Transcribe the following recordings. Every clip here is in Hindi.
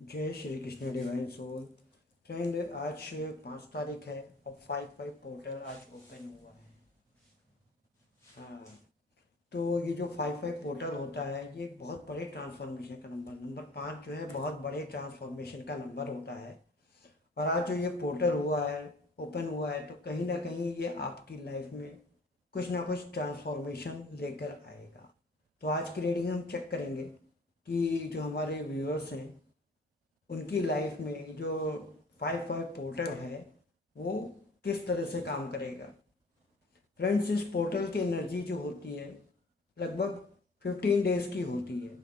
जय Shri Krishna divine soul. Friend, आज 5 तारीख है और 5/5 पोर्टल आज ओपन हुआ है। हाँ, तो ये जो 5/5 पोर्टल होता है ये एक बहुत बड़े ट्रांसफॉर्मेशन का नंबर 5 जो है बहुत बड़े ट्रांसफॉर्मेशन का नंबर होता है। और आज जो ये पोर्टल हुआ है, ओपन हुआ है, तो कहीं ना कहीं ये आपकी लाइफ में कुछ ना कुछ ट्रांसफॉर्मेशन लेकर आएगा। तो आज की रीडिंग हम चेक करेंगे कि जो हमारे व्यूअर्स हैं उनकी लाइफ में जो 5/5 पोर्टल है वो किस तरह से काम करेगा। फ्रेंड्स, इस पोर्टल की एनर्जी जो होती है लगभग 15 डेज़ की होती है।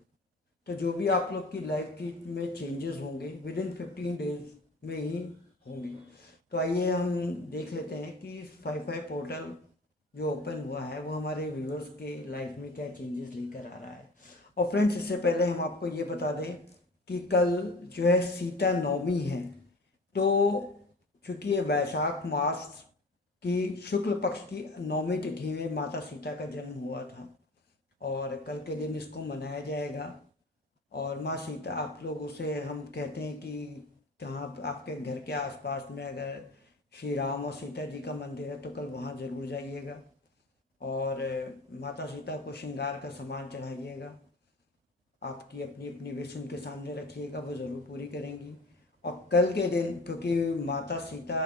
तो जो भी आप लोग की लाइफ की में चेंजेस होंगे विद इन 15 डेज में ही होंगे। तो आइए हम देख लेते हैं कि 5/5 पोर्टल जो ओपन हुआ है वो हमारे व्यूअर्स के लाइफ में क्या चेंजेस लेकर आ रहा है। और फ्रेंड्स, इससे पहले हम आपको ये बता दें कि कल जो है सीता नवमी है। तो चूँकि ये वैशाख मास की शुक्ल पक्ष की नवमी तिथि में माता सीता का जन्म हुआ था और कल के दिन इसको मनाया जाएगा। और माँ सीता, आप लोग उसे हम कहते हैं कि कहाँ आपके घर के आसपास में अगर श्री राम और सीता जी का मंदिर है तो कल वहाँ ज़रूर जाइएगा और माता सीता को श्रृंगार का सामान चढ़ाइएगा। आपकी अपनी अपनी विश उनके सामने रखिएगा, वो ज़रूर पूरी करेंगी। और कल के दिन, क्योंकि माता सीता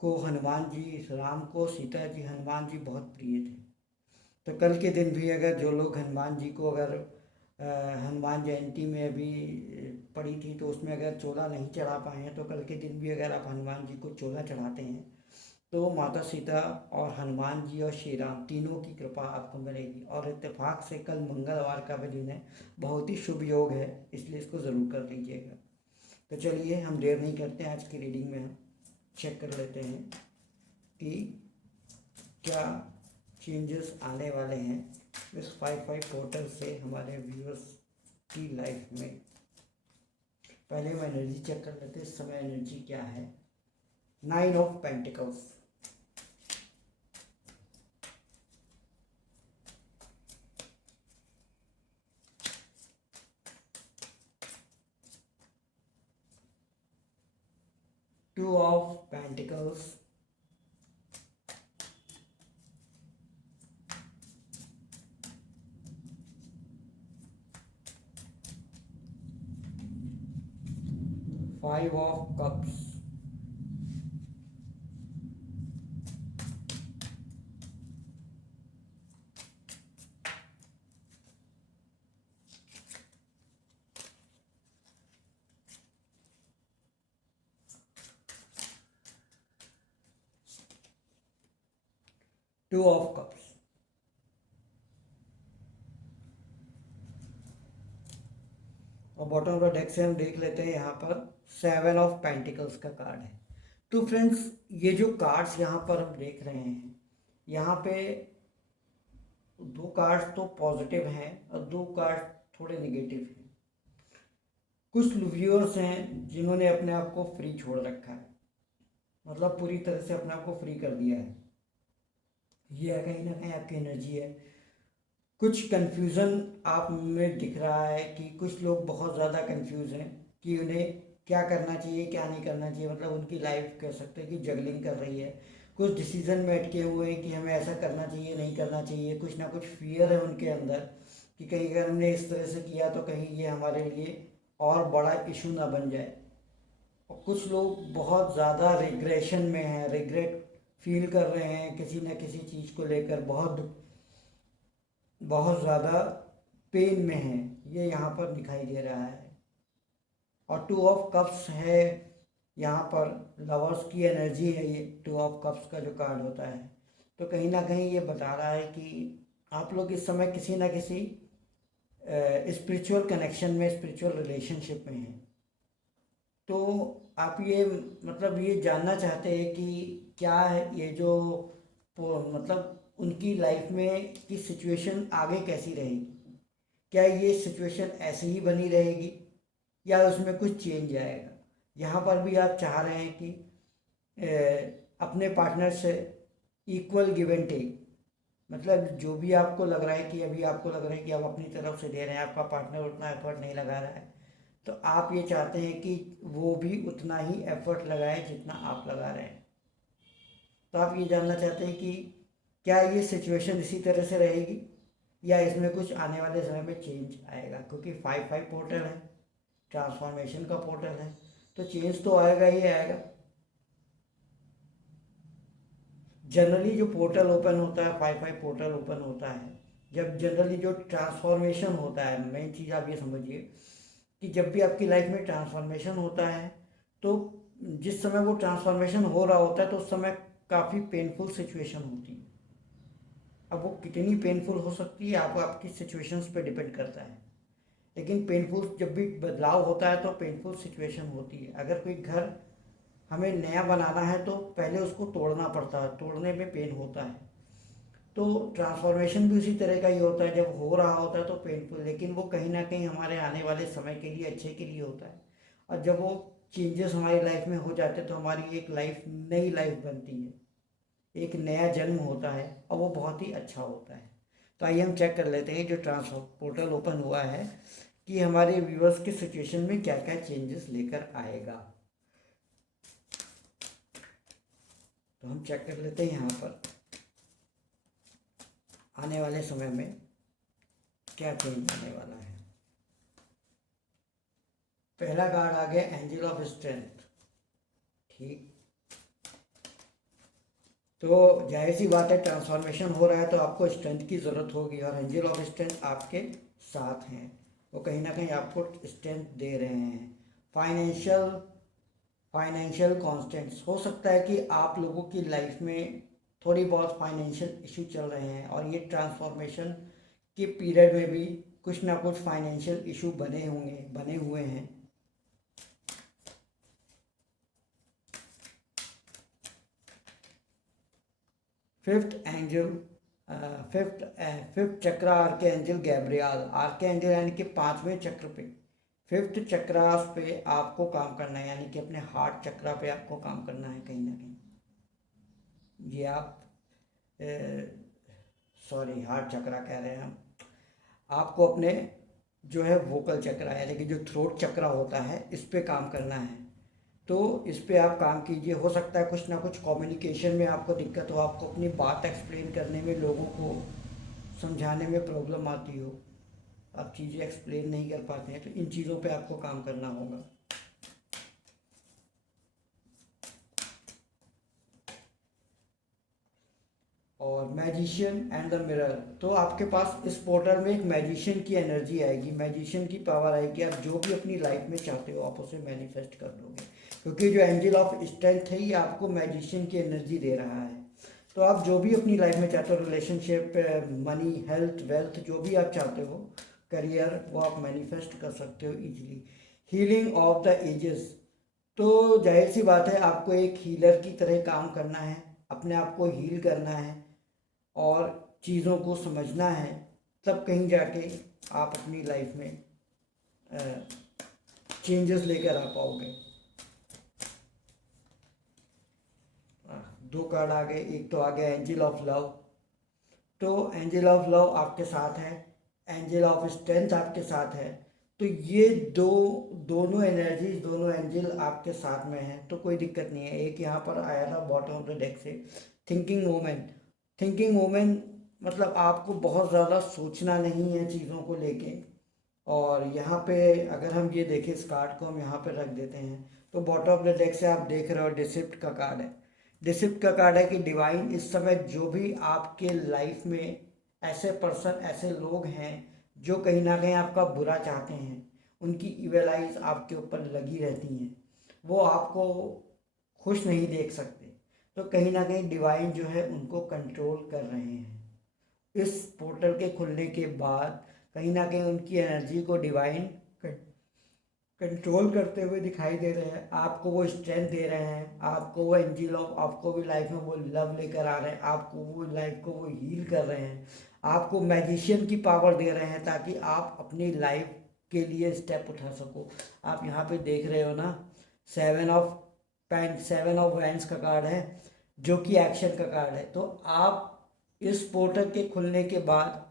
को हनुमान जी, राम को सीता जी, हनुमान जी बहुत प्रिय थे, तो कल के दिन भी अगर जो लोग हनुमान जी को अगर हनुमान जयंती में अभी पड़ी थी तो उसमें अगर चोला नहीं चढ़ा पाए हैं तो कल के दिन भी अगर आप हनुमान जी को चोला चढ़ाते हैं तो माता सीता और हनुमान जी और श्री राम तीनों की कृपा आपको मिलेगी। और इत्तेफाक से कल मंगलवार का भी दिन है, बहुत ही शुभ योग है, इसलिए इसको ज़रूर कर लीजिएगा। तो चलिए हम देर नहीं करते हैं, आज की रीडिंग में हम चेक कर लेते हैं कि क्या चेंजेस आने वाले हैं इस 5/5 पोर्टल से हमारे व्यूअर्स की लाइफ में। पहले हम एनर्जी चेक कर लेते हैं, इस समय एनर्जी क्या है। 9 of pentacles, 2 of pentacles, 5 of cups, 2 of cups. और बॉटम ऑफ द डेक से हम देख लेते हैं, यहाँ पर 7 ऑफ पेंटिकल्स का कार्ड है। तो फ्रेंड्स, ये जो कार्ड्स यहाँ पर हम देख रहे हैं, यहाँ पे 2 कार्ड्स तो पॉजिटिव हैं और 2 कार्ड थोड़े निगेटिव हैं। कुछ व्यूअर्स हैं जिन्होंने अपने आप को फ्री छोड़ रखा है, मतलब पूरी तरह से अपने आप को फ्री कर दिया है। ये है कहीं ना कहीं आपकी एनर्जी है। कुछ कंफ्यूज़न आप में दिख रहा है कि कुछ लोग बहुत ज़्यादा कंफ्यूज हैं कि उन्हें क्या करना चाहिए क्या नहीं करना चाहिए, मतलब उनकी लाइफ कह सकते हैं कि जगलिंग कर रही है। कुछ डिसीज़न में अटके हुए हैं कि हमें ऐसा करना चाहिए नहीं करना चाहिए, कुछ ना कुछ फियर है उनके अंदर कि कहीं अगर हमने इस तरह से किया तो कहीं ये हमारे लिए और बड़ा इशू ना बन जाए। और कुछ लोग बहुत ज़्यादा रिग्रेशन में हैं, रिग्रेट फील कर रहे हैं किसी न किसी चीज़ को लेकर, बहुत बहुत ज़्यादा पेन में हैं, ये यहाँ पर दिखाई दे रहा है। और 2 ऑफ कप्स है, यहाँ पर लवर्स की एनर्जी है। ये 2 ऑफ कप्स का जो कार्ड होता है, तो कहीं ना कहीं ये बता रहा है कि आप लोग इस समय किसी ना किसी स्पिरिचुअल कनेक्शन में, स्पिरिचुअल रिलेशनशिप में हैं। तो आप ये मतलब ये जानना चाहते हैं कि क्या है ये जो मतलब उनकी लाइफ में की सिचुएशन आगे कैसी रहेगी, क्या ये सिचुएशन ऐसे ही बनी रहेगी या उसमें कुछ चेंज आएगा। यहाँ पर भी आप चाह रहे हैं कि अपने पार्टनर से इक्वल गिव एंड टेक, मतलब जो भी आपको लग रहा है कि अभी आपको लग रहा है कि आप अपनी तरफ से दे रहे हैं, आपका पार्टनर उतना एफर्ट नहीं लगा रहा है, तो आप ये चाहते हैं कि वो भी उतना ही एफर्ट लगाए जितना आप लगा रहे हैं। तो आप ये जानना चाहते हैं कि क्या ये सिचुएशन इसी तरह से रहेगी या इसमें कुछ आने वाले समय में चेंज आएगा, क्योंकि 5-5 पोर्टल है, ट्रांसफॉर्मेशन का पोर्टल है, तो चेंज तो आएगा ही आएगा। जनरली जो पोर्टल ओपन होता है, 5-5 पोर्टल ओपन होता है, जब जनरली जो ट्रांसफॉर्मेशन होता है, मेन चीज़ आप ये समझिए कि जब भी आपकी लाइफ में ट्रांसफॉर्मेशन होता है तो जिस समय वो ट्रांसफॉर्मेशन हो रहा होता है तो उस समय काफ़ी पेनफुल सिचुएशन होती है। अब वो कितनी पेनफुल हो सकती है आपको आपकी सिचुएशंस पे डिपेंड करता है, लेकिन पेनफुल जब भी बदलाव होता है तो पेनफुल सिचुएशन होती है। अगर कोई घर हमें नया बनाना है तो पहले उसको तोड़ना पड़ता है, तोड़ने में पेन होता है। तो ट्रांसफॉर्मेशन भी उसी तरह का ही होता है, जब हो रहा होता है तो पेनफुल, लेकिन वो कहीं ना कहीं हमारे आने वाले समय के लिए अच्छे के लिए होता है। और जब वो चेंजेस हमारी लाइफ में हो जाते हैं तो हमारी एक लाइफ नई लाइफ बनती है, एक नया जन्म होता है और वो बहुत ही अच्छा होता है। तो आइए हम चेक कर लेते हैं जो ट्रांसफर पोर्टल ओपन हुआ है कि हमारे व्यूअर्स के सिचुएशन में क्या क्या चेंजेस लेकर आएगा। तो हम चेक कर लेते हैं यहाँ पर आने वाले समय में क्या चेंज आने वाला है। पहला कार्ड आ गया एंजल ऑफ स्ट्रेंथ। ठीक, तो जाहिर सी बात है ट्रांसफॉर्मेशन हो रहा है तो आपको स्ट्रेंथ की ज़रूरत होगी, और एंजल ऑफ स्ट्रेंथ आपके साथ हैं, वो कहीं ना कहीं आपको स्ट्रेंथ दे रहे हैं। फाइनेंशियल फाइनेंशियल कॉन्स्टेंट्स, हो सकता है कि आप लोगों की लाइफ में थोड़ी बहुत फाइनेंशियल इशू चल रहे हैं और ये ट्रांसफॉर्मेशन के पीरियड में भी कुछ ना कुछ फाइनेंशियल इशू बने हुए हैं। फिफ्थ एंजल, फिफ्थ चक्र आर्के एंजल गैब्रियल, आर्के एंजल यानी कि 5वें चक्र पे, फिफ्थ चक्रास पे आपको काम करना है, यानी कि अपने हार्ट चक्रा पे आपको काम करना है कहीं ना कहीं। ये आप सॉरी हार्ट चक्रा कह रहे हैं हम, आपको अपने जो है वोकल चक्रा यानी कि जो थ्रोट चक्रा होता है इस पे काम करना है। तो इस पे आप काम कीजिए। हो सकता है कुछ ना कुछ कम्युनिकेशन में आपको दिक्कत हो, आपको अपनी बात एक्सप्लेन करने में, लोगों को समझाने में प्रॉब्लम आती हो, आप चीज़ें एक्सप्लेन नहीं कर पाते हैं, तो इन चीज़ों पे आपको काम करना होगा। और मैजिशियन एंड द मिरर, तो आपके पास इस पोर्टल में एक मैजिशियन की एनर्जी आएगी, मैजिशियन की पावर आएगी। आप जो भी अपनी लाइफ में चाहते हो आप उसे मैनिफेस्ट कर लोगे, क्योंकि जो एंजल ऑफ स्ट्रेंथ है ये आपको मैजिशियन की एनर्जी दे रहा है। तो आप जो भी अपनी लाइफ में चाहते हो, रिलेशनशिप, मनी, हेल्थ, वेल्थ, जो भी आप चाहते हो, करियर, वो आप मैनिफेस्ट कर सकते हो easily. Healing of the ages, तो जाहिर सी बात है आपको एक हीलर की तरह काम करना है, अपने आप को हील करना है और चीज़ों को समझना है, तब कहीं जाके आप अपनी लाइफ में चेंजेस लेकर आ पाओगे। दो कार्ड आ गए, एक तो आ गया एंजल ऑफ लव, तो एंजल ऑफ लव आपके साथ है, एंजल ऑफ स्ट्रेंथ आपके साथ है। तो ये दोनों एनर्जीज, दोनों एंजल आपके साथ में हैं, तो कोई दिक्कत नहीं है। एक यहाँ पर आया था बॉटम ऑफ द डेक से थिंकिंग वूमेन। थिंकिंग वूमेन मतलब आपको बहुत ज़्यादा सोचना नहीं है चीज़ों को लेके। और यहाँ पे अगर हम ये देखें, इस कार्ड को हम यहाँ पे रख देते हैं, तो बॉटम ऑफ द डेक से आप देख रहे हो डिसिप्ट का कार्ड है। डिसिप्ट का कार्ड है कि डिवाइन इस समय जो भी आपके लाइफ में ऐसे पर्सन, ऐसे लोग हैं जो कहीं ना कहीं आपका बुरा चाहते हैं, उनकी इविल आइज आपके ऊपर लगी रहती हैं, वो आपको खुश नहीं देख सकते। तो कहीं ना कहीं डिवाइन जो है उनको कंट्रोल कर रहे हैं। इस पोर्टल के खुलने के बाद कहीं ना कहीं उनकी एनर्जी को डिवाइन कंट्रोल करते हुए दिखाई दे रहे हैं। आपको वो स्ट्रेंथ दे रहे हैं, आपको वो एंजल ऑफ, आपको भी लाइफ में वो लव लेकर आ रहे हैं, आपको वो लाइफ को वो हील कर रहे हैं, आपको मैजिशियन की पावर दे रहे हैं ताकि आप अपनी लाइफ के लिए स्टेप उठा सको। आप यहाँ पे देख रहे हो ना, 7 ऑफ वैंड्स का कार्ड है जो कि एक्शन का कार्ड है। तो आप इस पोर्टल के खुलने के बाद,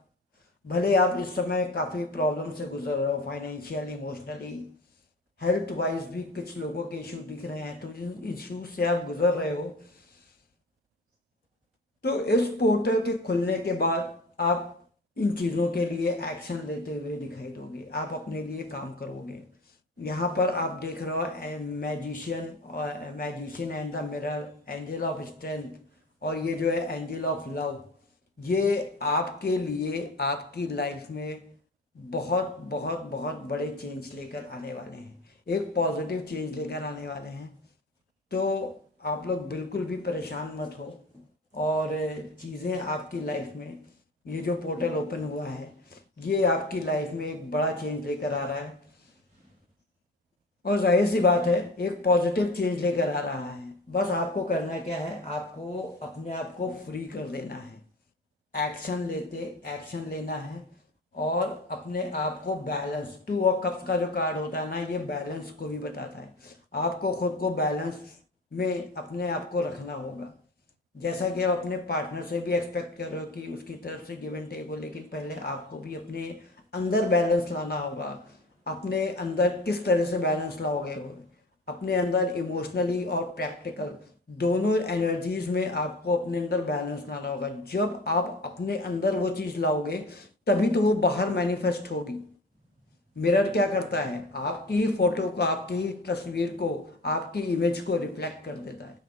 भले आप इस समय काफ़ी प्रॉब्लम से गुजर रहे हो, फाइनेंशियल, इमोशनली, हेल्थ वाइज भी कुछ लोगों के इशू दिख रहे हैं, तो जिन इशू से आप गुजर रहे हो, तो इस पोर्टल के खुलने के बाद आप इन चीज़ों के लिए एक्शन लेते हुए दिखाई दोगे, आप अपने लिए काम करोगे। यहाँ पर आप देख रहे हो मैजिशियन और magician and the mirror, angel of strength, और ये जो है एंजल ऑफ लव, ये आपके लिए आपकी लाइफ में बहुत बहुत बहुत बड़े चेंज लेकर आने वाले हैं, एक पॉजिटिव चेंज लेकर आने वाले हैं। तो आप लोग बिल्कुल भी परेशान मत हो, और चीज़ें आपकी लाइफ में, ये जो पोर्टल ओपन हुआ है ये आपकी लाइफ में एक बड़ा चेंज लेकर आ रहा है, और जाहिर सी बात है एक पॉजिटिव चेंज लेकर आ रहा है। बस आपको करना क्या है, आपको अपने आप को फ्री कर देना है, एक्शन लेना है, और अपने आप को बैलेंस, टू ऑफ कप्स का जो कार्ड होता है ना, ये बैलेंस को भी बताता है। आपको खुद को बैलेंस में अपने आप को रखना होगा। जैसा कि आप अपने पार्टनर से भी एक्सपेक्ट कर रहे हो कि उसकी तरफ से गिव एंड टेक हो, लेकिन पहले आपको भी अपने अंदर बैलेंस लाना होगा। अपने अंदर किस तरह से बैलेंस लाओगे हो, अपने अंदर इमोशनली और प्रैक्टिकल दोनों एनर्जीज में आपको अपने अंदर बैलेंस लाना होगा। जब आप अपने अंदर वो चीज़ लाओगे तभी तो वो बाहर मैनिफेस्ट होगी। मिरर क्या करता है, आपकी ही फोटो को, आपकी ही तस्वीर को, आपकी इमेज को रिफ्लेक्ट कर देता है।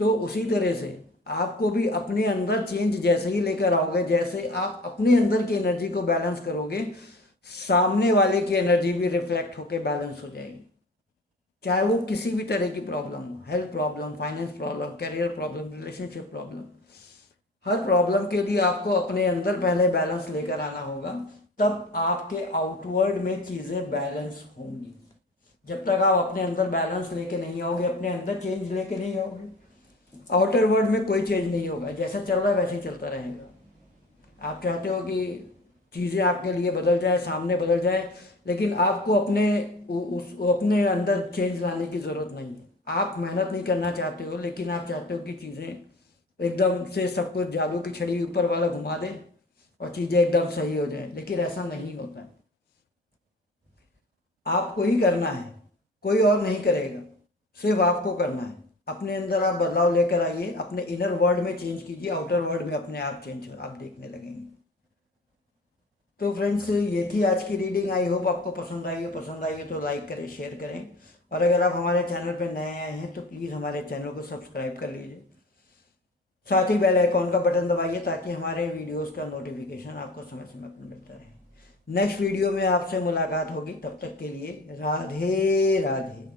तो उसी तरह से आपको भी अपने अंदर चेंज जैसे ही लेकर आओगे, जैसे आप अपने अंदर की एनर्जी को बैलेंस करोगे, सामने वाले की एनर्जी भी रिफ्लेक्ट होकर बैलेंस हो जाएगी। चाहे वो किसी भी तरह की प्रॉब्लम हो, health problem, finance problem, career problem, relationship problem, हर प्रॉब्लम के लिए आपको अपने अंदर पहले बैलेंस लेकर आना होगा, तब आपके आउटवर्ड में चीज़ें बैलेंस होंगी। जब तक आप अपने अंदर बैलेंस लेके नहीं आओगे, अपने अंदर चेंज लेके नहीं आओगे, आउटर वर्ल्ड में कोई चेंज नहीं होगा। जैसा चल रहा है वैसे ही चलता रहेगा। आप चाहते हो कि चीज़ें आपके लिए बदल जाए, सामने बदल जाए, लेकिन आपको अपने अंदर चेंज लाने की ज़रूरत नहीं है। आप मेहनत नहीं करना चाहते हो, लेकिन आप चाहते हो कि चीज़ें एकदम से सब कुछ जादू की छड़ी ऊपर वाला घुमा दे और चीज़ें एकदम सही हो जाए, लेकिन ऐसा नहीं होता है। आपको ही करना है, कोई और नहीं करेगा, सिर्फ आपको करना है। अपने अंदर आप बदलाव लेकर आइए, अपने इनर वर्ल्ड में चेंज कीजिए, आउटर वर्ल्ड में अपने आप चेंज आप देखने लगेंगे। तो फ्रेंड्स, ये थी आज की रीडिंग। आई होप आपको पसंद आई हो। पसंद आई हो तो लाइक करें, शेयर करें, और अगर आप हमारे चैनल पर नए आए हैं तो प्लीज़ हमारे चैनल को सब्सक्राइब कर लीजिए। साथ ही बेल आइकॉन का बटन दबाइए ताकि हमारे वीडियोस का नोटिफिकेशन आपको समय समय पर मिलता रहे। नेक्स्ट वीडियो में आपसे मुलाकात होगी, तब तक के लिए राधे राधे।